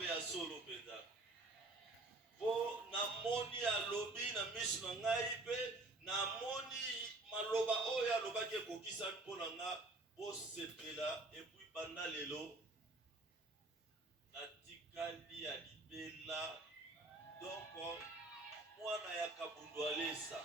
nzambe ya solo penza. Po na moni alobi na misu na ngai pe na moni maloba oyo alobaki ekokisa mpona nga bosepela epui banda lelo natikali ya libela donc mwana ya Kabundu Alesa.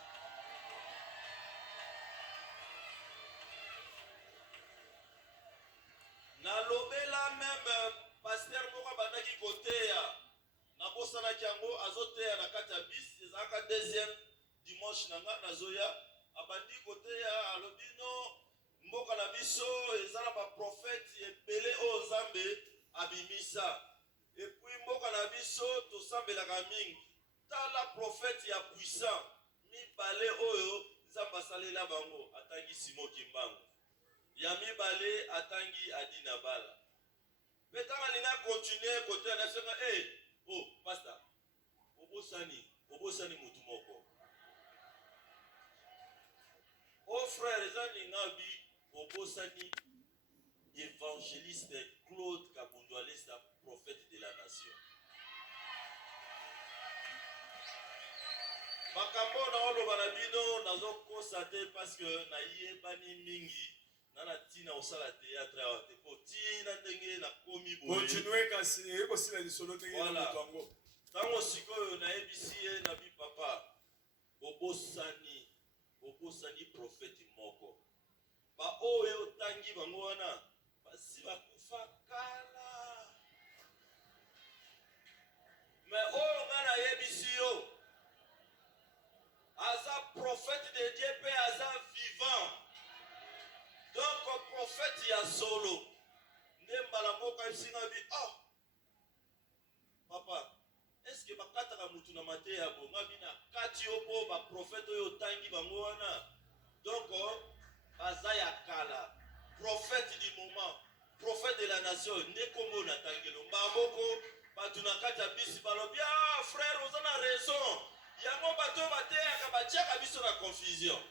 Nalobela même pasteur moko bandaki koteya na bosana kiango azoteya na kati ya bis ezaka deuxième dimanche nanga nazoya abandi koteya alobino mboka na biso ezala ba prophète ebele o nzambe abimisa epuis mboka na biso tosambelaka mingi tala prophète ya puissant mibale oyo nzambe asalela bango atangi Simo Kimbangu ya mibale atangi Adina Bala petanga linga continuer koteya na senga oh pastor obosani mutu moko oh frère ezali ngabi obosani évangéliste Claude Kabundu Alesa, prophète de la nation. Makambo na oloba na bino nazo constater parce que na yebani mingi nana tina osala théâtre ya tepo tina ndenge na komi boye. Continuez kasi eko sila lisolo ndenge na moto ango. Tango sikoyo na ebisi na bi papa obosani prophète moko. Ba oyo tangi bango wana basi bakufa kala. Mais oyo ngana yebisi yo aza prophète de Dieu pe aza vivant. Donc prophète ya solo. Ndembala moko esinga bi papa est-ce que bakataka mutu na mateya bo ngabi na kati opo ba prophète oyo tangi bango wana. Donc Azaya Kala, prophète du moment, prophète de la nation, Nekomo Natangelo, Mbamoko, Batunakata Bisi Balobi, frère, vous en avez raison. Yamo Bato Bate, Akabatia, Kabiso la confusion.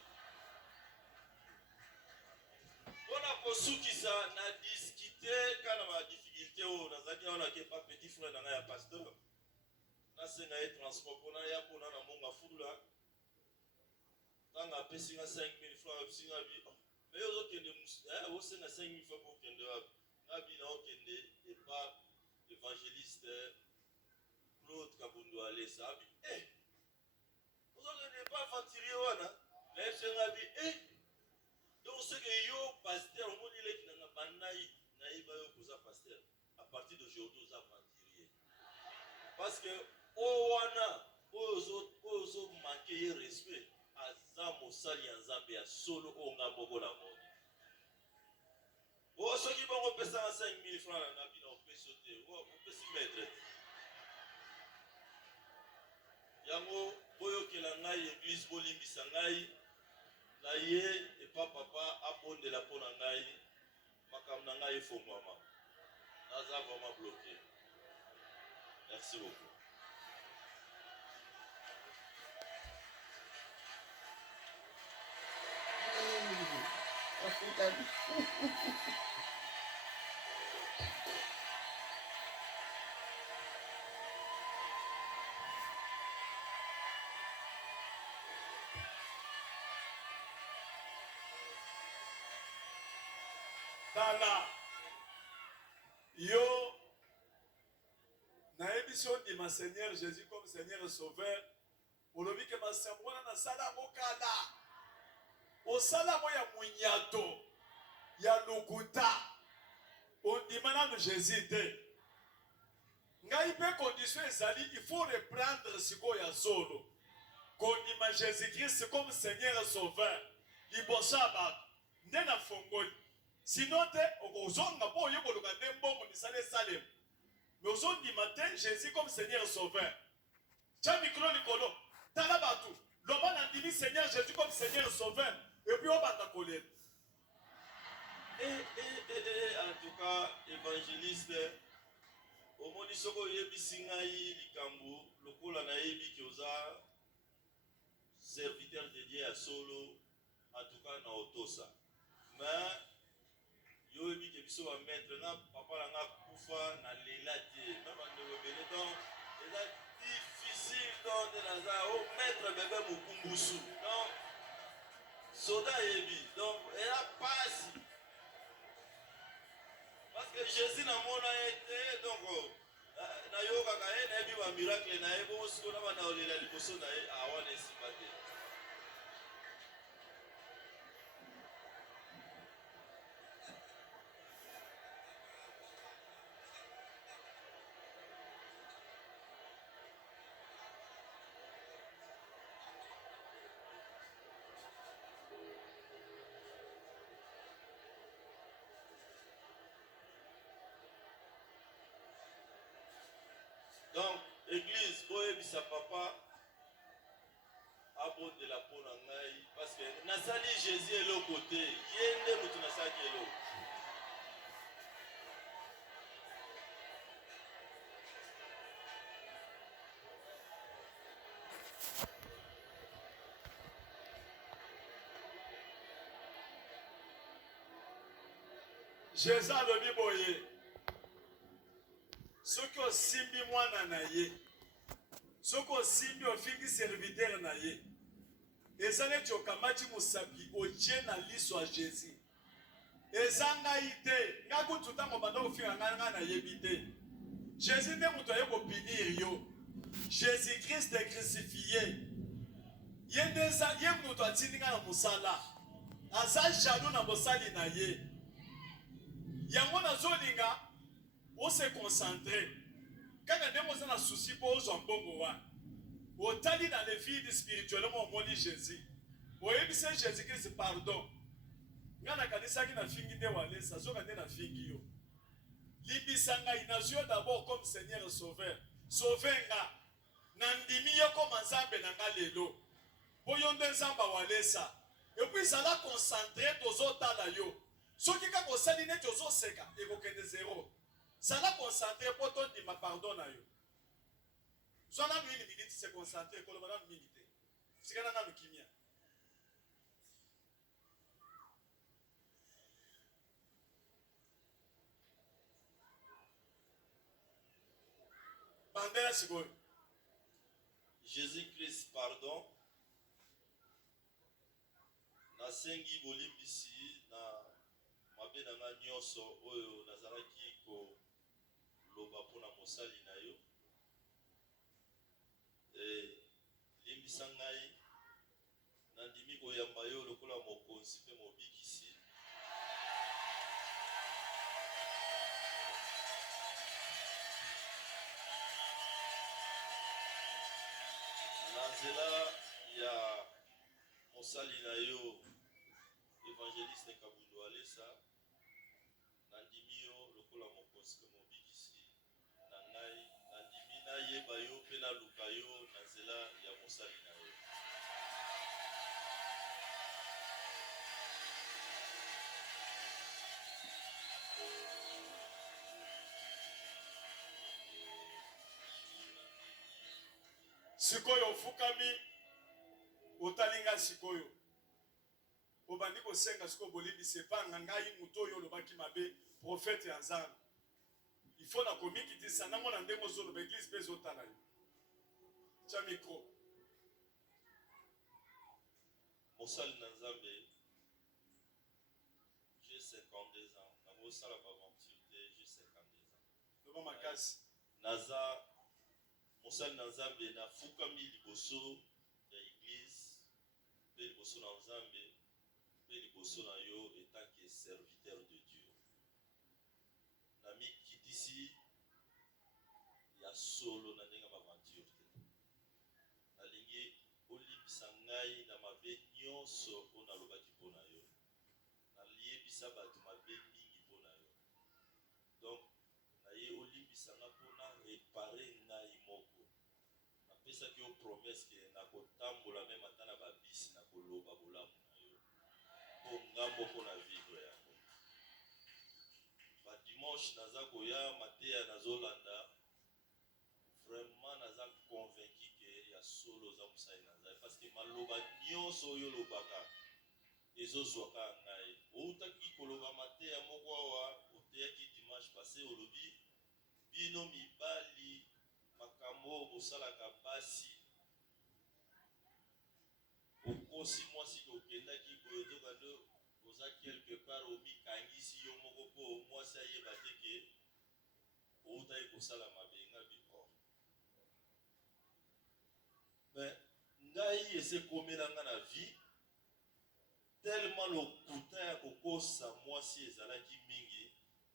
On a posé qui ça, on a discuté, quand on a difficulté, on a dit, pas petit frère, on a un pasteur. On a un transport, on a un monga foula. Quand on a payé 5 000 francs, on a dit, mais vous avez on 5 000 francs pour kende nabi na okende et pas évangéliste Claude Kabundu Alesa abi vous avez pas fatigué wana mais c'est nabi donc ce que yo pasteur on dit les qui na banai na iba yo kuza pasteur à partir d'aujourd'hui vous aventurier parce que wana ozo manquer respect azamo sali ya nzambe ya solo onga mbogo la moni. Oh, ceux qui vont repasser 5 000 francs, on peut sauter, on peut s'y mettre. Yango, boyo ke la ngai église bolimbi sangai, la ye et pas papa abonne de la pona ngai, makam na ngai fo mama. Naza vraiment bloqué. Merci beaucoup. Tala yo na émission de ma Seigneur Jésus comme Seigneur et Sauveur olobi ke masambwana na sala mokala o sala moya munyato ya lokuta o dimana no Jésus te ngai pe condition ezali il faut reprendre siko ya solo kondima Jésus Christ comme Seigneur et Sauveur libosaba ndena fongoli. Sinon, okozonga po yeboluka ndembongo nisale Salem. Mais ozondi matin Jésus comme Seigneur Sauveur. Tiens micro likolo. Tala batu. Loba nandimi Seigneur Jésus comme Seigneur Sauveur. Et puis on va t'accoler. En tout cas, évangéliste, au moni soko yebi ngai likambo lokola na yebi ki oza serviteur de Dieu à solo, en tout cas na otosa. Mais yo yebi ke biso ba maître na papa na nga kufa na lela te na ba ndeko de naza o maître bébé mukumbusu donc soda yebi donc elle a passé parce que Jésus n'a mon été donc na yoga ka na yebi ba miracle na yebo siko na bana olela liboso na ye awana esipate. Donc, église, boye bisa papa, abonde de la peau nangai, parce que nasali Jésus est l'autre côté, yende mutu nasali est l'autre. Jésus alobi boye. Soki osimbi mwana na ye, soki osimbi ofingi serviteur na ye, eza neti okamati mosapi otie na liso ya Jésus. Eza ngai te, ngai kutu ntango banda kofinga ngai nayebi te. Jésus nde moto aye kopinir yo. Jésus Christ est crucifié. Ye nde ye moto atindi ngai na mosala. Aza jaloux na mosali na ye. Yango nazolinga on se concentrer. Quand on a un souci pour aux ambongo, au tali dans les vies spirituellement, on dit Jésus. Au ébissé Jésus-Christ, pardon. Quand on a kanisa qui n'a fini de walé, ça se regarde na fingi yo. Libisanga inazio d'abord comme Seigneur Sauveur. Sauvenga. Nandimi yo comme nzambe nanga lelo. Boyonde nzamba walé ça. Et puis ça l'a concentré aux autres la yo. Ce qui ka ko sali net aux seka et ko kende zéro. Ça l'a concentré pour ton dire ma pardon à eux. Soit dans une minute, c'est concentré, pour le moment, une minute. C'est qu'on a un kimia. Bandera Sigoy. Jésus-Christ, pardon. Na sengi bolimbisi na mabe na nga nyonso oyo nazalaki ko loba pona mosali na yo limbisa ngai nandimi koyamba yo lokola mokonzi mpe mobikisi na nzela ya mosali na yo évangéliste Kabundo Alesa nandimi yo lokola mokonzi mpe mobikisi na ngai nandimi nayeba yo mpe naluka yo na nzela ya mosali na yo. Sikoyo ofukami otalinga sikoyo obandi kosenga sikoyo bolimbisi epanga ngai moto oyo olobaki mabe prophète ya Nzambe. Il faut na komikitisa nango na ndenge ozoloba église mpe ezotala yo. Tia micro. Mosali na Nzambe, j'ai 52 ans. Nakosala baventure te, j'ai 52 ans. Loba makasi. Naza mosali na Nzambe nafukami liboso ya église mpe liboso na Nzambe mpe liboso na yo etant que serviteur de Dieu. Namikitisi ya solo na ndenge baventure te. Nalingi olimbisa ngai na mabe nyonso mpo nalobaki mpo na yo. Nayebisa bato mabe mingi mpo na yo. Donc naye olimbisa nga mpo na repare ngai moko. Napesaki yo promesse ke nakotambola meme ata na babisi nakoloba bolamu na yo mpo nga moko na vivre yango. Dimanche naza koya mateya nazolanda vraiment naza convaincu ke ya solo za mosali na Nzambe parce que maloba nyonso oyo olobaka ezozwaka ngai. Outaki koloba mateya moko awa oteyaki dimanche passé olobi bino mibali makambo bosalaka basi okosi mwasi kokendaki boye tokando oza quelque part omikangisi yo moko mpo mwasi ayeba te ke outai kosala mabe nga biko. Mais ngai ese komelanga na vie tellement lokuta ya kokosa mwasi ezalaki mingi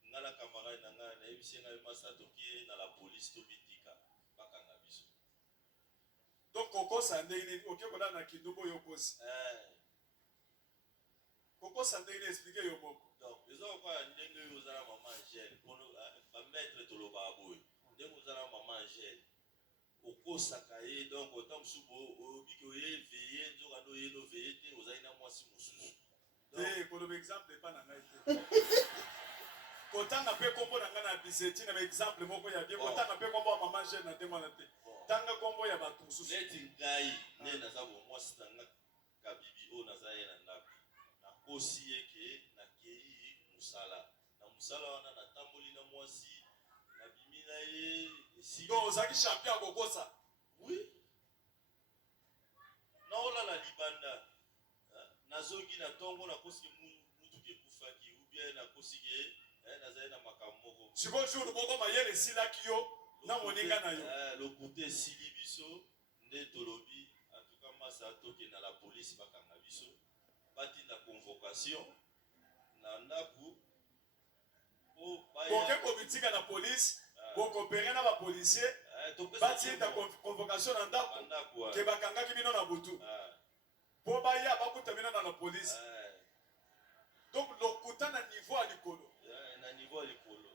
nga na camarade na ngai nayebisi ngai masa tokie na la police tobitika bakanga biso. Donc kokosa ndenge okekola na kindubo yokosi. Kokosa ndenge expliquer yo moko. Donc les gens quoi ndenge yo zala maman Angèle kono ba maître toloba aboy ndenge zala maman Angèle okosaka ye donc autant subo obiki oye veiller nzoka no ye no veiller te ozaina mwasi mususu. Pour exemple pas na ngai te. Kotanga pe kombo na ngana biseti na exemple moko ya bien kotanga pe kombo maman Angèle na demana te. Tanga kombo ya batu mususu. Leti ngai ne naza bo mwasi tanga kabibi o naza ye na ndako. Na kosi yeke na kei musala. Na musala wana na tamboli na mwasi na bimina ye si donc ozaki champion kokosa. Oui. Na ola la libanda. Nazongi na tongo na kosi mutuki kufaki ou bien na kosi ke naza na makamoko. Siko jour boko mayele silaki yo na moninga na yo. Le côté silibiso nde tolobi en tout cas masa toke na la police bakanga biso. Bati na convocation na ndaku o baya ko bitika na police boko pere na ba policier bati na convocation na ndaku ke bakanga ki bino na butu po baya bakuta bino na la police donc lokuta na niveau à likolo na niveau à likolo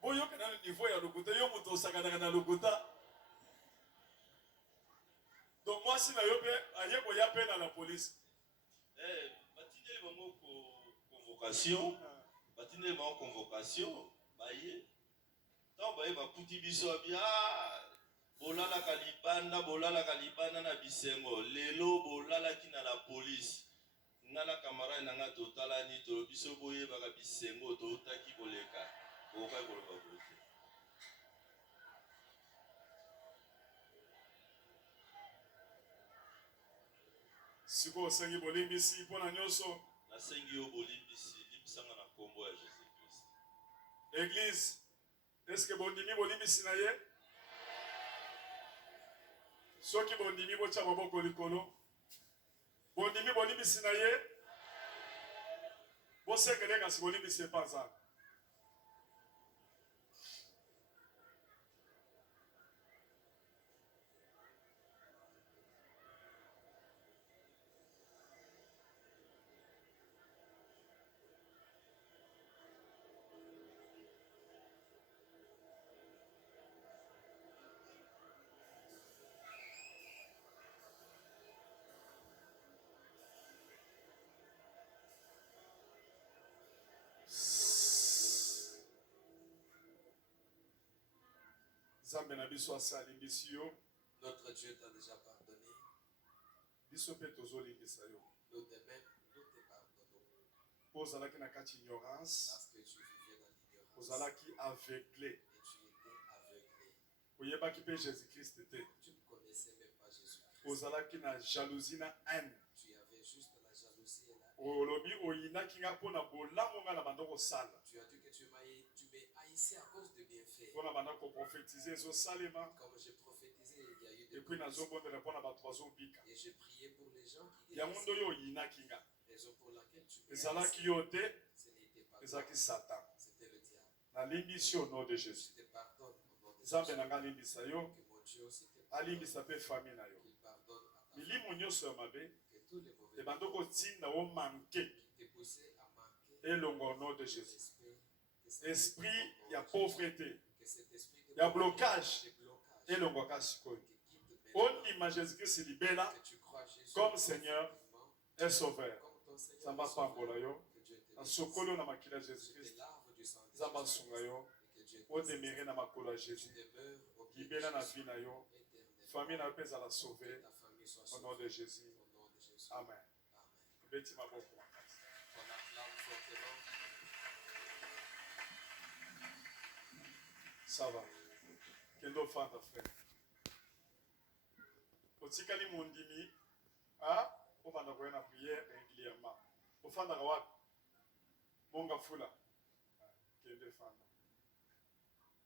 boyo kana niveau ya lokuta yo muto sakana na lokuta. Donc moi si na yo pe aye ko ya pe na la police batindeli bango convocation batindeli bango convocation baye tant baye bakuti biso abia bolala kalibanda na bisengo lelo bolala ki na la police ngala camarade nanga totala ni to biso boye baka bisengo totaki boleka okai koloba boye. Siko osengi bolimbisi mpona nyonso. Nasengi yo bolimbisi limbisanga na kombo ya Jésus Christ. Église, est-ce que bondimi bolimbisi na ye? Soki bondimi bocha maboko likolo. Bondimi bolimbisi na ye? Bosekele kasi bolimbisi epanza. Notre Dieu t'a déjà pardonné. Nous de même, nous te pardonnons. Parce que tu vivais dans l'ignorance. Et tu étais aveuglé. Tu ne connaissais même pas Jésus-Christ. Tu avais juste la jalousie et la haine. Tu as dit que tu m'es haïssé à cause de bienfaits. Comme j'ai prophétisé, il y a eu des prophéties. Et j'ai prié pour les gens qui étaient raison pour laquelle tu m'as haïssé. Ce n'était pas toi, c'était le diable. Au nom de Jésus. Je te pardonne au nom de Jésus. Que mon Dieu aussi te pardonne. Qu'il pardonne à ta famille. Que tous les mauvais qui te poussaient à manquer. Au nom de Jésus. Esprit, il y a que pauvreté, cet esprit il y a blocage. de blocage, Et le blocage. que On dit Jésus-Christ libère tu crois Jésus comme Seigneur effectivement, et Sauveur. comme ton Seigneur Ça m'a et pas Sauveur, mbolayo. que Dieu te En bénisse. sokolo na makila Je Jésus-Christ. te lave du sang de Zamba Jésus sungayo. et que Dieu te O bénisse. demere na makolo Tu Jésus. demeures au pied de Libéra na Jésus vie na yo. éternellement. Famille na pesa la Que sauver. ta famille soit Au sauvée. nom de Jésus. Au nom de Jésus. Amen. Amen. Beti maboko. On acclame fortement. Ça va. Kendo kendo fanda frère. Otikali mondimi, ah, on va envoyer la prière régulièrement. Au fanda kawak, monga fula, kende fanda.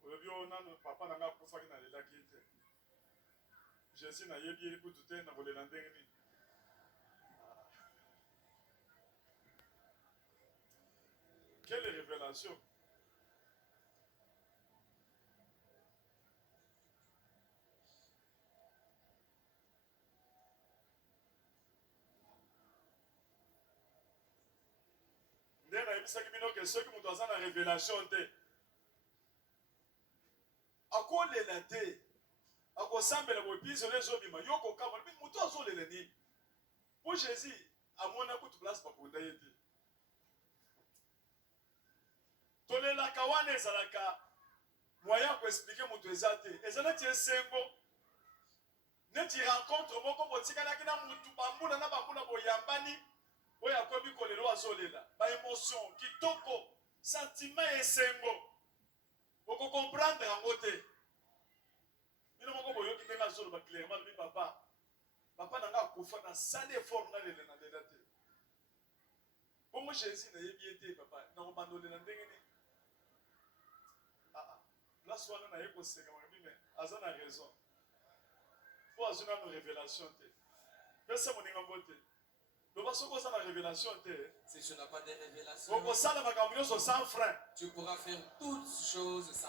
Olobi ona papa nanga kufaki na lela kite. Jésus na yebi butute na bolela ndenge ni. Quelle révélation! Ndena yebisaki bino ke soki moto aza na révélation te akolela te akosambela boyebiso lezobima yo kokama moto azolela nini po Jésus amona kutu place baponda ye te tolelaka wana ezalaka moyen koexplike moto eza te eza neti esengo neti rencontre moko botikalaki na motu bambula na bambula boyambani oyo akomi kolelo azolela baémotion kitoko sentiment esengo okokomprendre yango te bino moko boyoki ndenge azoloba clairement lobi papa nanga akufa nasali effort nalela na lela te bongo Jésus nayebi ye te papa nakobandolela ndenge nini place wana naye koseka mabi me aza na raison po azwi nano révélation te pesa moninga mbo te loba soki oza na révélation te si tu n'as pas de révélation, okosala makambo nyonso sans frein tu pourras faire toutes choses sans